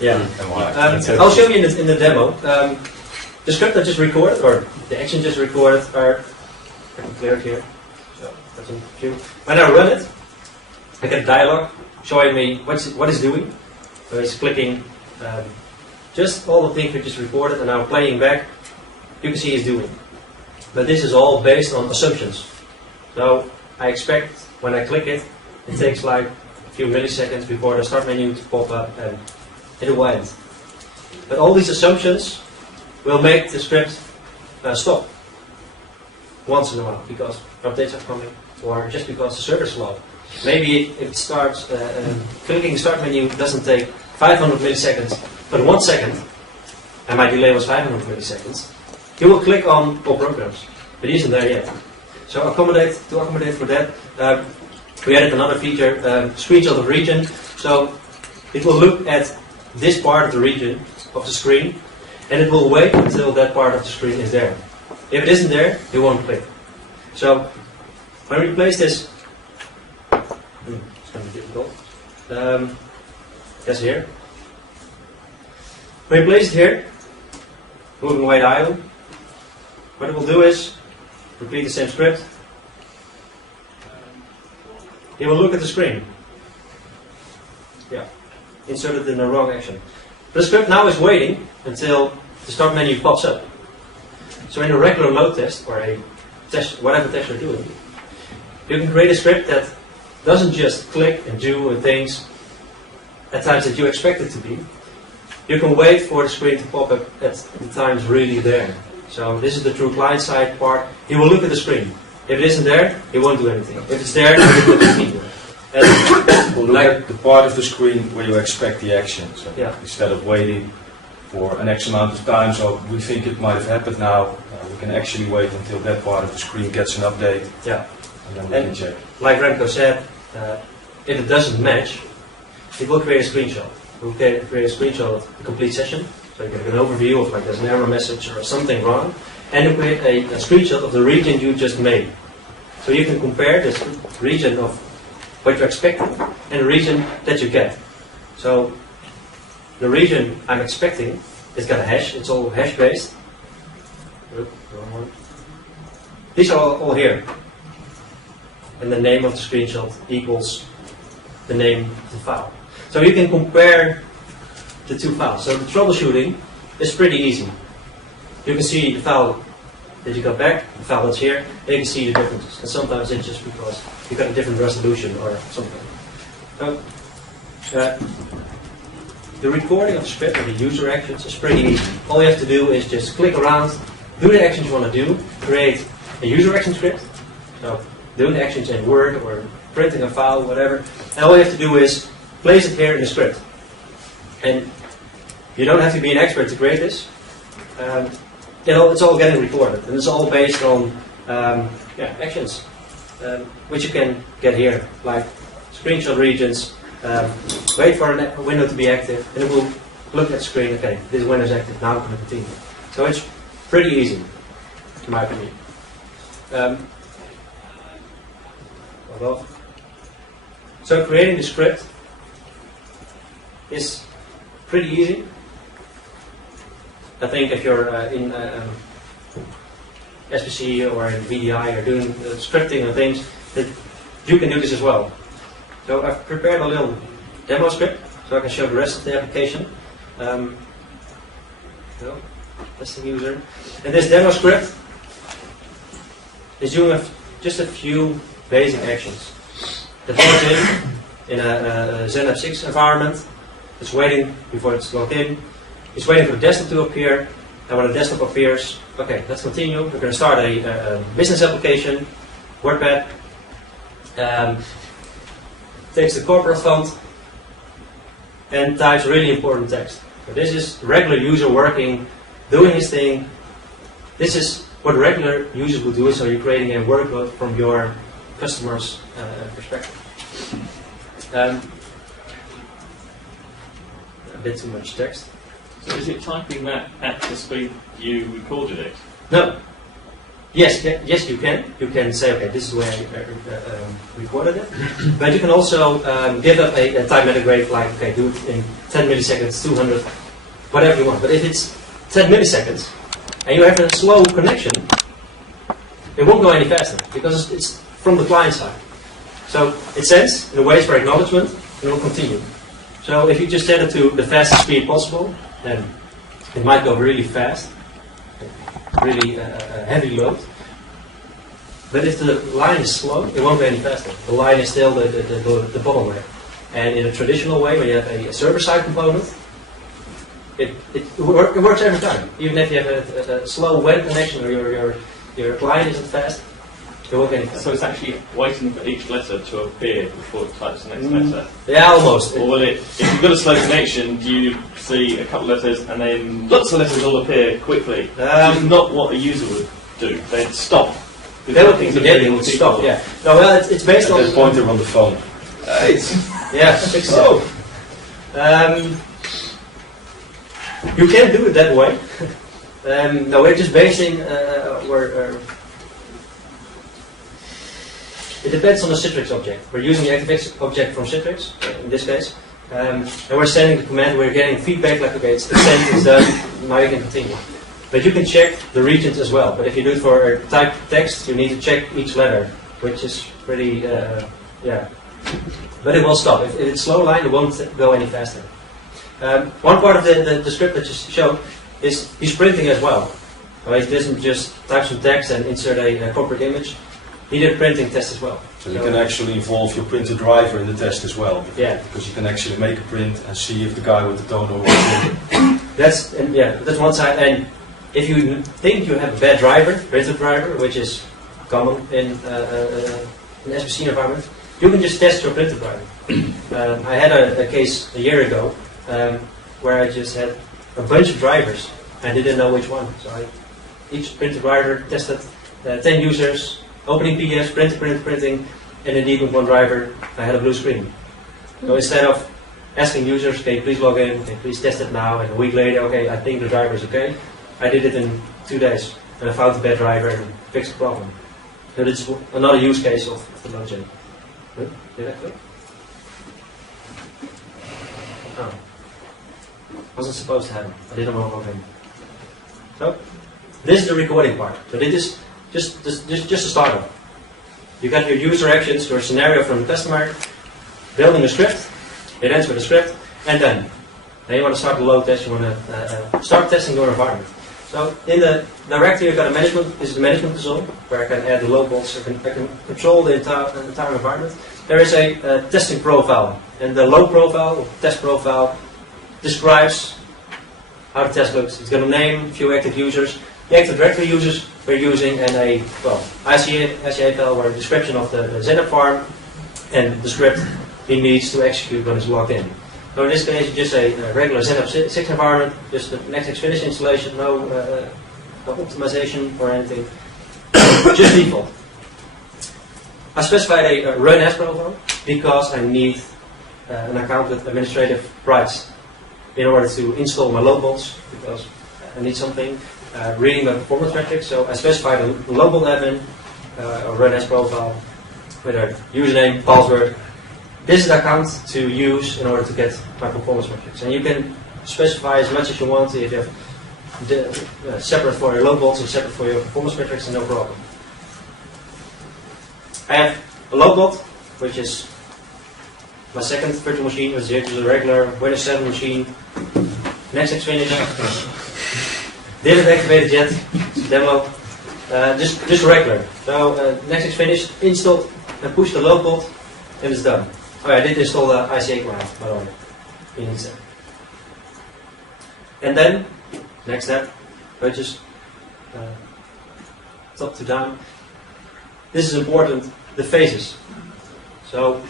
Yeah. And why? I'll show you in the demo. The script I just recorded, or the action just recorded, I can clear it here. So that's a few. When I run it, I get a dialog showing me what it's doing. So it's clicking just all the things we just recorded, and now playing back, you can see it's doing. But this is all based on assumptions. So I expect when I click it, it takes like a few milliseconds before the start menu to pop up and it will end. But all these assumptions will make the script stop once in a while because updates are coming or just because the server is slow. Maybe if it starts, clicking the start menu doesn't take 500 milliseconds, but 1 second, and my delay was 500 milliseconds, you will click on all programs, but it isn't there yet. So to accommodate for that, we added another feature, screenshot of region. So it will look at this part of the region of the screen, and it will wait until that part of the screen is there. If it isn't there, it won't click. So when we place this, it's going to be difficult. Yes, here. When we place it here, moving away the idle, what it will do is repeat the same script. It will look at the screen. Yeah, inserted in the wrong action. The script now is waiting until the start menu pops up. So in a regular load test or a test, whatever test you're doing, you can create a script that doesn't just click and do things at times that you expect it to be. You can wait for the screen to pop up at the times really there. So this is the true client-side part. He will look at the screen. If it isn't there, he won't do anything. If it's there, he will look at the keyboard. We'll look at the part of the screen where you expect the action. So yeah. Instead of waiting for an X amount of time, so we think it might have happened now, we can actually wait until that part of the screen gets an update. Yeah. And then we can check. Like Remco said, if it doesn't match, it will create a screenshot. It will create a screenshot of the complete session. So you get an overview of like there's an error message or something wrong. And you create a screenshot of the region you just made. So you can compare this region of what you're expecting and the region that you get. So the region I'm expecting is got a hash. It's all hash based. Wrong one. These are all here. And the name of the screenshot equals the name of the file. So you can compare the two files. So the troubleshooting is pretty easy. You can see the file that you got back, the file that's here, and you can see the differences. And sometimes it's just because you got a different resolution or something. The recording of the script or the user actions is pretty easy. All you have to do is just click around, do the actions you want to do, create a user action script. So doing the actions in Word or printing a file, whatever. And all you have to do is place it here in the script. And you don't have to be an expert to create this. It's all getting recorded, and it's all based on actions, which you can get here, like screenshot regions. Wait for a window to be active, and it will look at the screen. Okay, this window is active. Now I'm going to continue. So it's pretty easy, in my opinion. So creating the script is pretty easy. I think if you're in SPC or in VDI or doing scripting and things, that you can do this as well. So I've prepared a little demo script so I can show the rest of the application. Testing user. And this demo script is doing just a few basic actions. It logs in a ZenApp 6 environment. It's waiting before it's logged in. It's waiting for the desktop to appear, and when the desktop appears, okay, let's continue. We're going to start a business application, WordPad. Takes the corporate font and types really important text. So this is the regular user working, doing his thing. This is what regular users will do, so you're creating a workload from your customer's perspective. A bit too much text. So is it typing that at the speed you recorded it? No. Yes, yes, you can. You can say, okay, this is where I recorded it. But you can also give up a time meta grade, like, okay, do it in 10 milliseconds, 200, whatever you want. But if it's 10 milliseconds and you have a slow connection, it won't go any faster because it's from the client side. So it sends, it waits for acknowledgement, and it will continue. So if you just set it to the fastest speed possible, then it might go really fast, really heavy load. But if the line is slow, it won't go any faster. The line is still the bottleneck. And in a traditional way, when you have a server-side component, it works every time. Even if you have a slow web connection or your client isn't fast, it won't go any faster. So it's actually waiting for each letter to appear before it types the next letter? Yeah, almost. Or will it, if you've got a slow connection, do you see a couple of letters and then lots of letters all appear quickly? Which is not what a user would do. They'd stop. They would stop, yeah. No, well, it's based on... The pointer on the phone. Yeah, so. You can do it that way. No, we're just basing... it depends on the Citrix object. We're using the ActiveX object from Citrix, in this case. And we're sending the command, we're getting feedback like, okay, it's sent, it's done, now you can continue. But you can check the regions as well. But if you do it for type text, you need to check each letter, which is pretty, yeah. But it will stop. If it's slow line, it won't go any faster. One part of the script that you showed is he's printing as well. So he doesn't just type some text and insert a corporate image. He did a printing test as well. So you can actually involve your printer driver in the test as well. Yeah. Because you can actually make a print and see if the guy with the toner was in. That's one side. And if you think you have a bad driver, printer driver, which is common in an SBC environment, you can just test your printer driver. I had a case a year ago where I just had a bunch of drivers and didn't know which one. So each printer driver tested 10 users, opening PDFs, printing, and indeed with one driver, I had a blue screen. So instead of asking users, okay, please log in, okay, please test it now, and a week later, okay, I think the driver is okay, I did it in 2 days, and I found the bad driver and fixed the problem. So this is another use case of the logic. Did that click? Oh. Wasn't supposed to happen. I didn't want to log in. So, this is the recording part. So this is just a startup. You got your user actions, your scenario from the customer, building a script, it ends with a script, and then you want to start the load test, you want to start testing your environment. So in the directory you've got a management, this is the management console, where I can add the locals, I can control the entire environment. There is a testing profile, and the load profile, or test profile, describes how the test looks. It's got a name, a few active users, the Active Directory users we're using, and a, ICA file where a description of the Zenap farm and the script he needs to execute when it's logged in. So in this case, just a regular Zenap 6 environment, just the Nextx Finish installation, no optimization or anything, just default. I specified a run as profile because I need an account with administrative rights in order to install my load balls, because I need something. Reading my performance metrics, so I specified a local admin, a run as profile, with a username, password. This is the account to use in order to get my performance metrics. And you can specify as much as you want. If you have separate for your load balls and separate for your performance metrics, no problem. I have a load bot, which is my second virtual machine, which is a regular Windows 7 machine. Nextx Finish. Didn't activate it yet. Demo. Just regular. So Nextx Finish, installed and push the load bot, and it's done. Oh, I did install the ICA client, by the way. You need that. And then, next step, just top to down. This is important, the phases. So,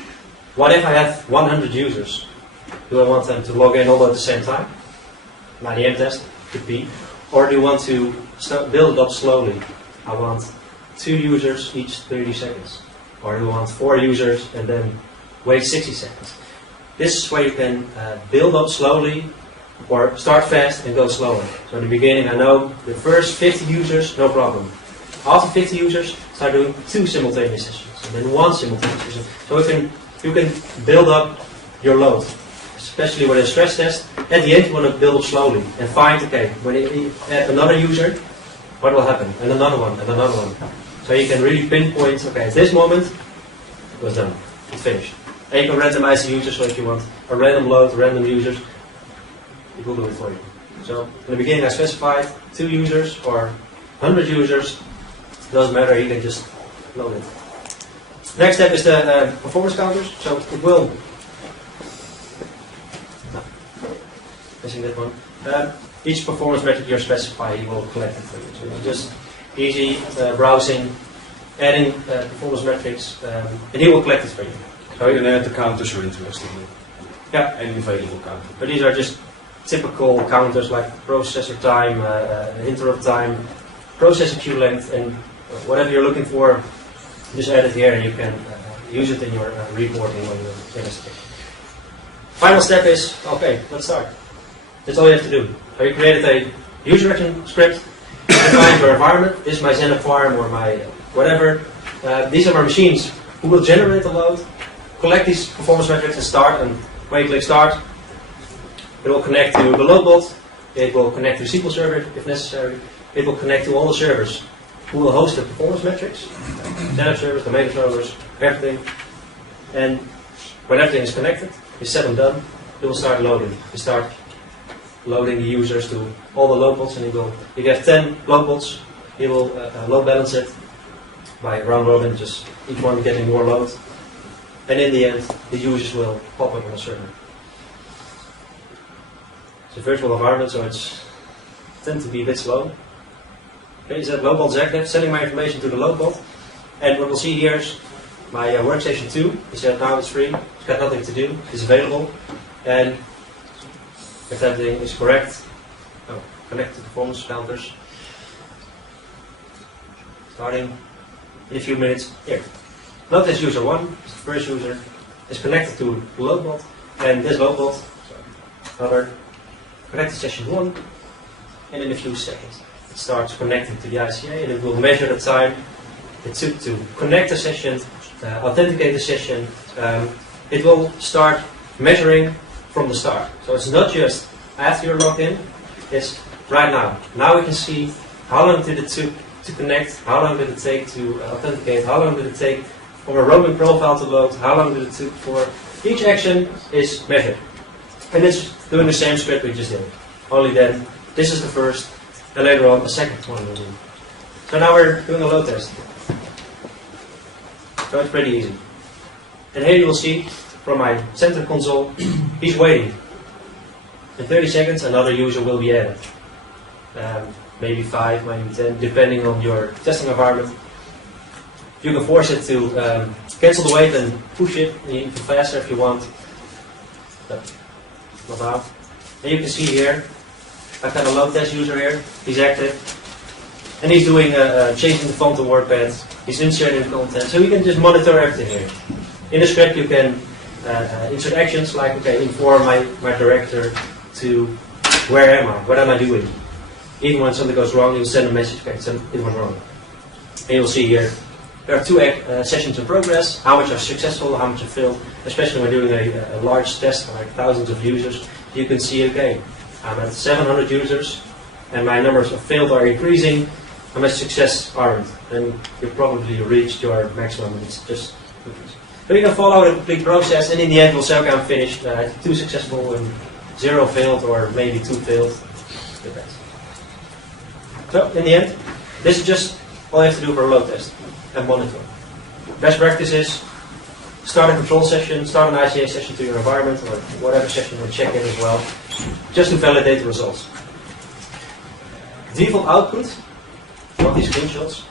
what if I have 100 users? Do I want them to log in all at the same time? An IDM test could be. Or do you want to build it up slowly? I want 2 users each 30 seconds. Or do you want 4 users and then wait 60 seconds? This is where you can build up slowly or start fast and go slower. So in the beginning I know the first 50 users, no problem. After 50 users, start doing 2 simultaneous sessions, and then 1 simultaneous session. So you can build up your load, especially with a stress test. At the end, you want to build up slowly and find, okay, when you add another user, what will happen? And another one, and another one. So you can really pinpoint, okay, at this moment, it was done, it's finished. And you can randomize the users, so if you want a random load, random users, it will do it for you. So in the beginning I specified 2 users or 100 users, doesn't matter, you can just load it. Next step is the performance counters. So it will, missing that one. Each performance metric you specify, he will collect it for you. So it's just easy browsing, adding performance metrics, and he will collect it for you. So you can add the counters you're interested in. Yeah. Any available counter. But these are just typical counters like processor time, interrupt time, processor queue length, and whatever you're looking for, just add it here and you can use it in your reporting when you investigate. Final step is, okay, let's start. That's all you have to do. So you created a user action script, define your environment. This is my Zenith farm or my whatever. These are my machines who will generate the load, collect these performance metrics and start. And when you click start, it will connect to the load bot. It will connect to the SQL server if necessary. It will connect to all the servers who will host the performance metrics, Zenith servers, the main servers, everything. And when everything is connected, you set and done, it will start loading. You start loading the users to all the load bots, and you get 10 load bots. You will load balance it by round robin, just each one getting more load. And in the end, the users will pop up on the server. It's a virtual environment, so it's tend to be a bit slow. Okay, is that load bot executive sending my information to the load bot, and what we'll see here is my workstation 2. He said now it's free, it's got nothing to do, it's available, and if everything is correct, connect to performance counters. Starting in a few minutes here. Notice user 1, is the first user, is connected to the load bot, and this load bot, another, connected session 1, and in a few seconds it starts connecting to the ICA, and it will measure the time it took to connect the session, authenticate the session. It will start measuring from the start. So it's not just after you're logged in, it's right now. Now we can see how long did it take to connect, how long did it take to authenticate, how long did it take for a roaming profile to load, how long did it take for each action is measured. And it's doing the same script we just did. Only then, this is the first, and later on, a second one will do. So now we're doing a load test. So it's pretty easy. And here you will see, from my center console, he's waiting. In 30 seconds, another user will be added. Maybe 5, maybe 10, depending on your testing environment. You can force it to cancel the wait and push it even faster if you want. But not now. And you can see here, I've got a load test user here. He's active. And he's doing changing the font to WordPad. He's inserting content. So you can just monitor everything here. In the script you can insert actions like, okay, inform my director to where am I? What am I doing? Even when something goes wrong, you'll send a message, okay, it went wrong. And you'll see here, there are 2 sessions in progress, how much are successful, how much are failed, especially when doing a large test, like thousands of users. You can see, okay, I'm at 700 users, and my numbers of failed are increasing, and my success aren't. And you probably reached your maximum, it's just increasing. So you can follow the complete process, and in the end we'll say, okay, I'm finished, 2 successful and 0 failed, or maybe 2 failed, depends. So, in the end, this is just all you have to do for a load test and monitor. Best practice is start a control session, start an ICA session to your environment, or whatever session you check in as well, just to validate the results. Default output of these screenshots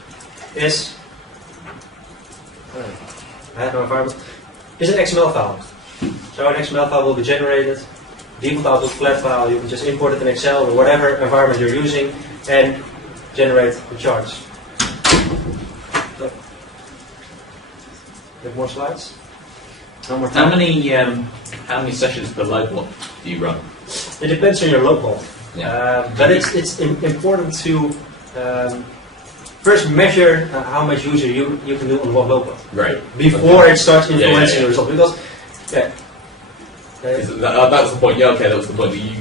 is, I have no environment, is an XML file. So an XML file will be generated, default output flat file, you can just import it in Excel or whatever environment you're using, and generate the charts. So, have more slides? No more time. How many sessions per load bot do you run? It depends on your load bot. Yeah. But it's important to first measure how much user you can do on one low pod Right. before it starts influencing yeah. the result. Because That's the point. Yeah, okay, that was the point. That you